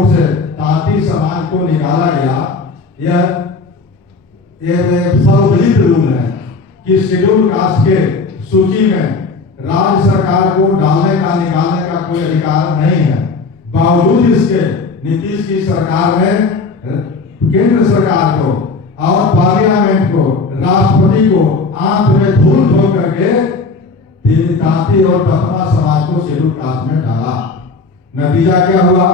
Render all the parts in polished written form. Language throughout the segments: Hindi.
कोड से तांती समाज को निकाला गया, यह सर्वविदित रूल है कि शेड्यूल कास्ट के सूची में राज्य सरकार को डालने का निकालने का कोई अधिकार नहीं है। बावजूद इसके नीतीश की सरकार ने केंद्र सरकार को और पार्लियामेंट को, राष्ट्रपति को आंख में धूल झोंक करके तांती और दफना समाज को शेड्यूल कास्ट में डाला। नतीजा क्या हुआ?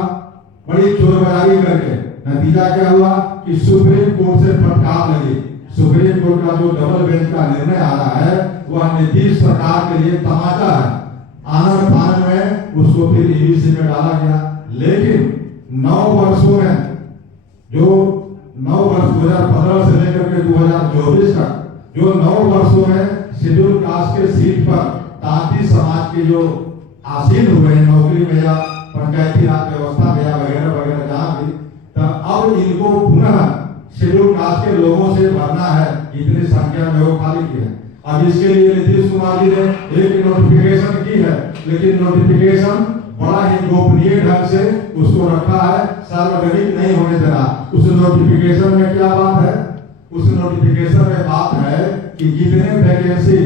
बड़ी चोरबाजी करके नतीजा क्या हुआ कि सुप्रीम कोर्ट से फटकार लगी। सुप्रीम कोर्ट का जो डबल बेंच का निर्णय आ रहा है वह नीतीश सरकार के लिए तमाचा है। आनंद फानन में उसको फिर ईवीसी में डाला गया, लेकिन 9 वर्षों में जो 9 वर्ष 2015 से लेकर के 2024 तक जो 9 वर्षों में शेड्यूल कास्ट के सीट पर तांती समाज के जो आसीन हुए हैं नौकरी में या पंचायती राज व्यवस्था में या वगैरह वगैरह जहाँ भी, तब अब इनको पुनः शेड्यूल कास्ट के लोगों से भरना है, इतनी संख्या में वो खाली की है। अब इसके लिए नीतीश कुमार जी ने एक नोटिफिकेशन की है, लेकिन नोटिफिकेशन बड़ा ही गोपनीय ढंग से उसको रखा है, सार्वजनिक नहीं होने देना। उस नोटिफिकेशन में क्या बात है? उस नोटिफिकेशन में बात है कि जितने वैकेंसी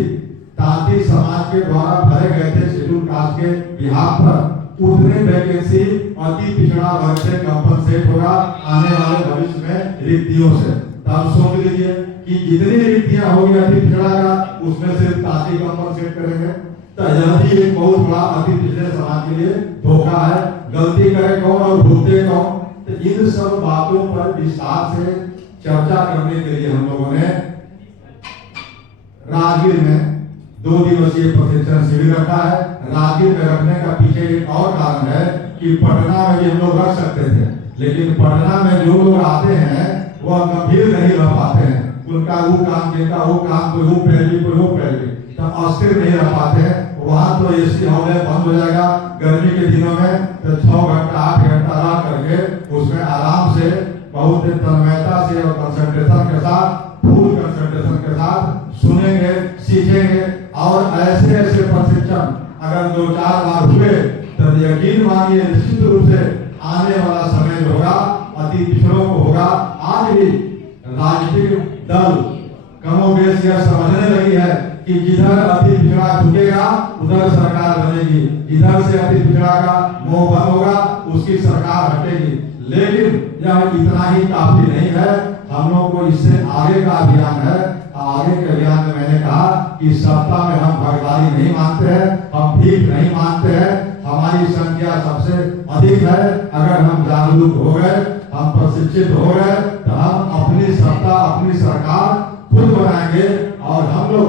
तांती समाज के द्वारा भरे गए थे शेड्यूल कास्ट के बिहार पर, उतने वैकेंसी अति पिछड़ा वर्ग से कंपनसेट होगा आने वाले भविष्य में रिक्तियों से। तब सोच लीजिए कि जितनी रिक्तियां होगी अति पिछड़ा का, उसमें सिर्फ तांती कंपनसेट करेंगे। तो यह भी एक बहुत बड़ा अति पिछड़े समाज के लिए धोखा है। गलती करे कौन और भूलते कौन? तो इन सब बातों पर विस्तार से चर्चा करने के लिए हम लोगों ने राजगीर में 2 दिवसीय प्रशिक्षण शिविर रखा है। राजगीर में रखने का पीछे एक और कारण है कि पटना में भी हम लोग रख सकते थे, लेकिन पटना में जो लोग आते हैं वह गंभीर नहीं रह पाते हैं। उनका वो काम, जिनका वो काम, कोई वो पैरवी, कोई वो पैरवी, तो अस्थिर नहीं रह पाते हैं। वहाँ तो एसी हॉल बंद हो जाएगा गर्मी के दिनों में, तो 6 घंटा 8 घंटा रह करके उसमें आराम से बहुत तन्मयता से और कंसंट्रेशन के साथ, फुल कंसंट्रेशन के साथ सुनेंगे, सीखेंगे। और ऐसे ऐसे प्रशिक्षण अगर 2-4 बार हुए तो यकीन मानिए निश्चित रूप से आने वाला समय जो होगा अति पिछड़ों को होगा। आज भी राजनीतिक दल कमोबेश यह समझने लगी है कि जिधर अति पिछड़ा झुकेगा उधर सरकार बनेगी, इधर से अति पिछड़ा का मोह भंग होगा उसकी सरकार हटेगी। लेकिन यह इतना ही काफी नहीं है, हम लोग को इससे आगे का अभियान है। आगे के अभियान में मैंने कहा कि सत्ता में हम भागीदारी नहीं मानते हैं, हम भीख नहीं मानते हैं। हमारी संख्या सबसे अधिक है। अगर हम जागरूक हो गए, हम प्रशिक्षित हो गए, तो हम अपनी सत्ता, अपनी सरकार खुद बनाएंगे। और हम लोग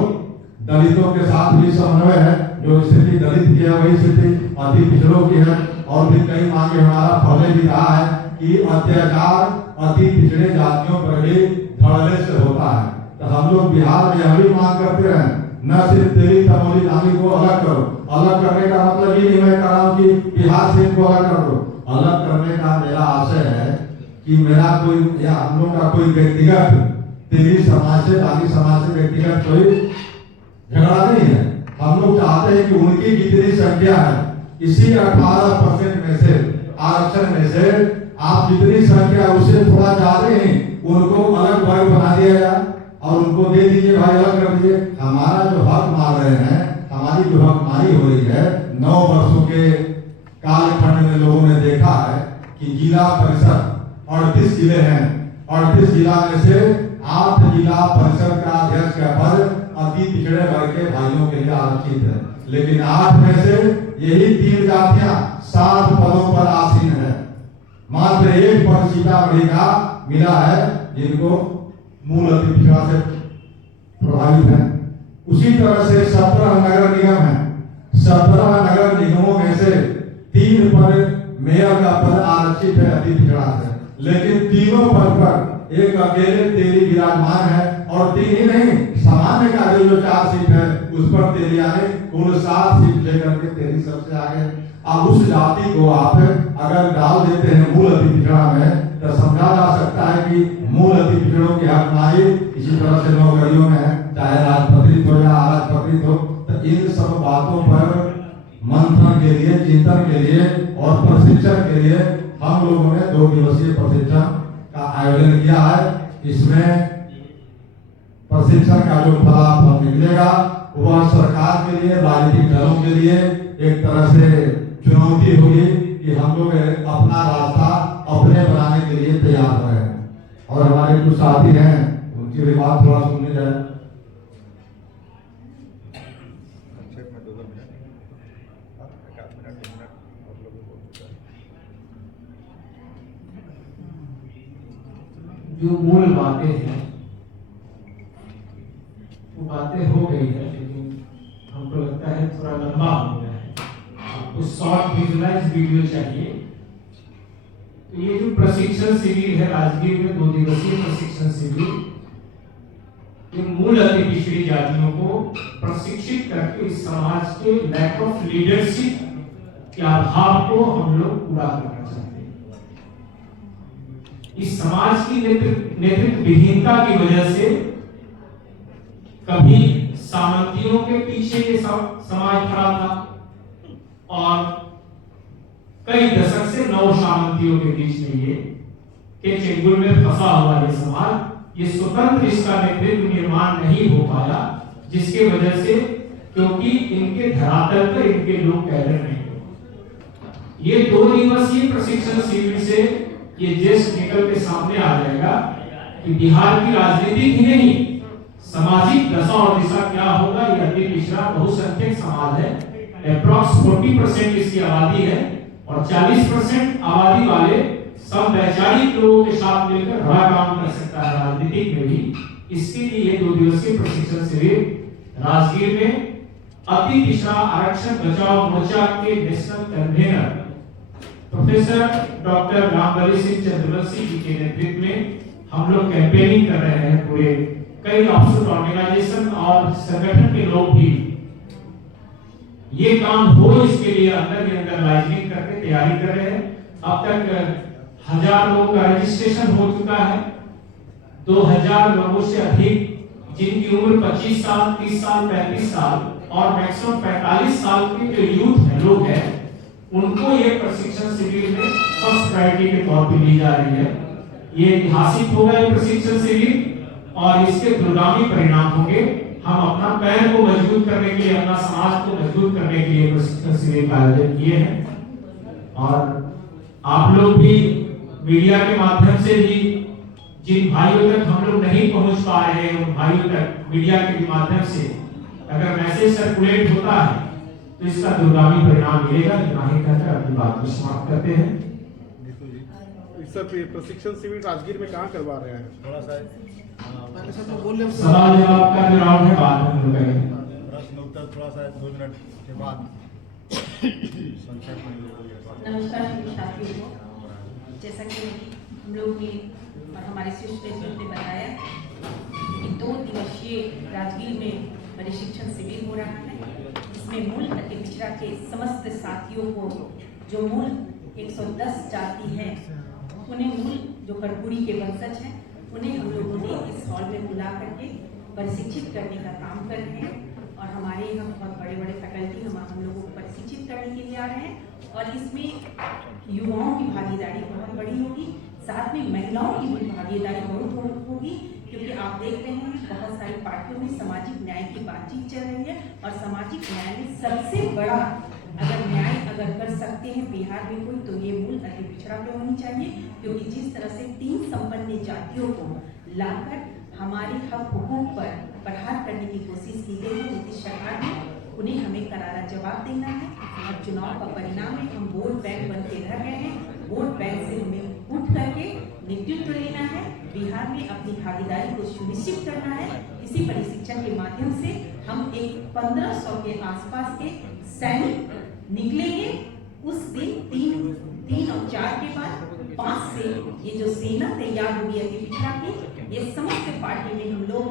दलितों के साथ भी समन्वय है। जो स्थिति दलित की है वही स्थिति अति पिछड़ों की है। और भी कई मांगे हमारा पहले भी कहा है कि अत्याचार अति पिछड़े जातियों पर भी धड़ल्ले से होता है। तो हम लोग बिहार में यह भी मांग करते हैं, न सिर्फ तेली तमोली नामी को अलग करो। अलग करने का मतलब ये नहीं मैं कह रहा हूँ कि बिहार से इनको अलग कर दो। अलग करने का मेरा आशय है कि मेरा कोई या हम लोग का कोई व्यक्तिगत तेली समाज से, बाकी समाज से व्यक्तिगत कोई झगड़ा नहीं है। हम लोग चाहते हैं कि उनकी जितनी संख्या है, इसी 18% में से, आरक्षण में से आप जितनी संख्या उससे थोड़ा ज्यादा ही उनको अलग वर्ग बना दिया जाए और उनको दे दीजिए, भाई अलग कर दीजिए। हमारा जो हक मार रहे हैं, हमारी जो हक मारी हो रही है, 9 वर्षों के कालखंड में लोगों ने देखा है कि जिला परिषद 38 जिले हैं, 38 जिला में से 8 जिला परिषद का अध्यक्ष का पद अति पिछड़े वर्ग के भाइयों के लिए आरक्षित है। लेकिन 8 में से यही 3 जातियां 7 पदों पर आसीन है। मात्र 1 पद सीतामढ़ी का मिला है जिनको मूल अति पिछड़ा से प्रभावित है। उसी तरह से 17 नगर निगम है। 17 नगर निगमों में से 3 पद मेयर का पद आरक्षित है अति पिछड़ा से। लेकिन तीनों पद पर एक अकेले तेली विराजमान है। और 3 ही नहीं, सामान्य का जो 4 सीट है उस पर तेली आने कुल 7 सीट लेकर के तेली सबसे आगे। अब उस जाति को आप अगर डाल देते हैं मूल अति पिछड़ा में, तो समझा जा सकता है कि मूल अति पिछड़ों की हकदारी इसी तरह से नौकरियों में है, चाहे राजपत्रित हो या अराजपत्रित हो। तो इन सब बातों पर मंथन के लिए, चिंतन के लिए और प्रशिक्षण के लिए हम लोगों ने 2 दिवसीय प्रशिक्षण का आयोजन किया है। इसमें प्रशिक्षण का जो फलाफल निकलेगा वह सरकार के लिए, राजनीतिक दलों के लिए एक तरह से चुनौती होगी कि हम लोग अपना रास्ता अपने बनाने के लिए तैयार रहे। और हमारे कुछ साथी हैं, उनकी भी बात थोड़ा सुननी जाए। जो मूल बातें हैं वो बातें हो गई है, लेकिन हमको लगता है थोड़ा लंबा हो गया है, आपको शॉर्ट विजुअलाइज वीडियो चाहिए। तो ये जो प्रशिक्षण शिविर है राजगीर में 2 दिवसीय प्रशिक्षण शिविर, ये मूल अति पिछड़ी जातियों को प्रशिक्षित करके इस समाज के लैक ऑफ लीडरशिप के अभाव को हम लोग पूरा करना चाहते हैं। इस समाज की नेतृत्व विहीनता की वजह से कभी सामंतियों के पीछे ये समाज खड़ा था और कई दशक से 9 सामंतियों के बीच में ये के चेंगुल में फंसा हुआ ये समाज, ये स्वतंत्र इसका नेतृत्व निर्माण नहीं हो पाया, जिसके वजह से क्योंकि इनके धरातल पर इनके लोग कैडर नहीं हो। ये 2 दिवसीय प्रशिक्षण शिविर से ये देश निकल के सामने आ जाएगा कि बिहार की राजनीति ही नहीं, सामाजिक दशा और दिशा क्या होगा। ये अति पिछड़ा बहुसंख्यक समाज है, अप्रॉक्स 40% इसकी आबादी है और 40% आबादी वाले सब वैचारिक लोगों के साथ मिलकर बड़ा काम कर सकता है राजनीतिक में भी। इसके लिए ये 2 दिवसीय प्रशिक्षण शिविर राजगीर में अति पिछड़ा आरक्षण बचाओ मोर्चा के national convenor professor doctor Rambali Singh Chandravanshi ji के नेतृत्व में हम लोग कैंपेनिंग कर रहे हैं। पूरे कई ऑफशोर ऑर्गेनाइजेशन और संगठन के लोग भी ये काम हो, इसके लिए अंदर के अंदर लाइजनिंग करके तैयारी कर रहे हैं। अब तक 1000 लोगों का रजिस्ट्रेशन हो चुका है। 2000 लोगों से अधिक जिनकी उम्र 25 साल, 30 साल, 35 साल और मैक्सिमम 45 साल के जो यूथ है लोग हैं, उनको ये प्रशिक्षण शिविर में फर्स्ट प्रायोरिटी के तौर पर ली जा रही है। ये ऐतिहासिक होगा ये प्रशिक्षण शिविर और इसके दूरगामी परिणाम होंगे। हम अपना पैर को मजबूत करने के लिए, अपना समाज को मजबूत करने के लिए प्रशिक्षण शिविर का आयोजन किए हैं। और आप लोग भी मीडिया के माध्यम से भी जिन भाइयों तक हम लोग नहीं पहुंच पा रहे हैं, उन भाइयों तक मीडिया के माध्यम से अगर मैसेज सर्कुलेट होता है तो इसका दूरगामी परिणाम मिलेगा। नहीं कहकर अपनी बात को समाप्त करते हैं। प्रशिक्षण शिविर राजगीर में कहाँ करवा रहे हैं? थोड़ा सा सवाल जवाब का जो राउंड है बाद में हम लोग करेंगे। प्रश्न उत्तर थोड़ा सा 2 मिनट के बाद संक्षेप में। नमस्कार साथियों को, जैसा कि हम लोग ने और हमारे शिष्य ने बताया कि 2 दिवसीय राजगीर में प्रशिक्षण शिविर हो रहा है। इसमें मूल अति पिछड़ा के समस्त साथियों को, जो मूल 110 जाति है, उन्हें मूल जो कर्पूरी के वंशज हैं, उन्हें हम लोगों ने इस हॉल में बुला करके प्रशिक्षित करने का काम कर रहे हैं। और हमारे यहाँ बहुत बड़े बड़े फैकल्टी हम लोगों को प्रशिक्षित करने के लिए आ रहे हैं। और इसमें युवाओं की भागीदारी बहुत बड़ी होगी, साथ में महिलाओं की भी भागीदारी बहुत होगी, क्योंकि आप देख रहे हैं बहुत सारी पार्टियों में सामाजिक न्याय की बातचीत चल रही है। और सामाजिक न्याय में सबसे बड़ा अगर न्याय कर सकते हैं बिहार में कोई, तो ये मूल अति पिछड़ा पे होनी चाहिए। क्योंकि जिस तरह से 3 संपन्न जातियों को लाकर हमारे हक हुकूक पर प्रहार करने की कोशिश की गई है नीतीश सरकार ने, उन्हें हमें करारा जवाब देना है। और चुनाव का परिणाम है, हम वोट बैंक बन के रह गए हैं। वोट बैंक से हमें उठ करके नेतृत्व लेना है, बिहार में अपनी भागीदारी को सुनिश्चित करना है। इसी प्रशिक्षण के माध्यम से हम एक 1500 के आसपास के सैनिक निकलेंगे। उस दिन 3 और 4 के बाद 5 से ये जो सेना तैयार होगी अति पिछड़ा की, ये समस्त पार्टी में हम लोग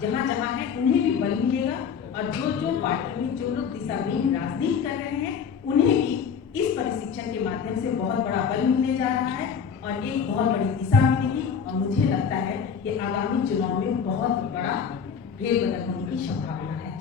जहाँ जहाँ हैं उन्हें भी बल मिलेगा। और जो पार्टी में जो लोग दिशाहीन राजनीति कर रहे हैं, उन्हें भी इस प्रशिक्षण के माध्यम से बहुत बड़ा बल मिलने जा रहा है और ये बहुत बड़ी दिशा मिलेगी। और मुझे लगता है कि आगामी चुनाव में बहुत बड़ा फेरबदल होने की संभावना है।